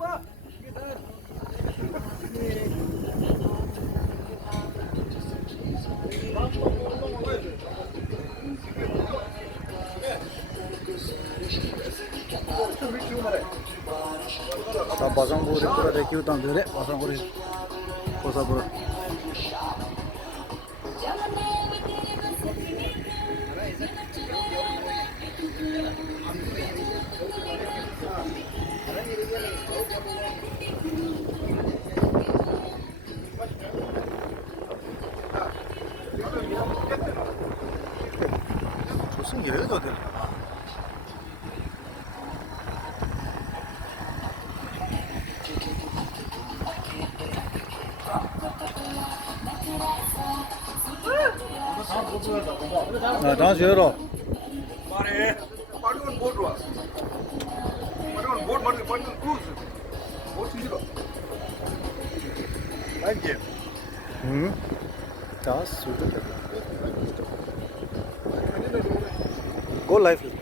다 바상고리 뿌라데 키우탄데레 바상고리 고사부라 무슨 일이야 너들 나 다시 열어 Mare, padu on board was. Padu on board, padu on cruise. Boat zero. Thank you. 다 수도 되고 고 라이프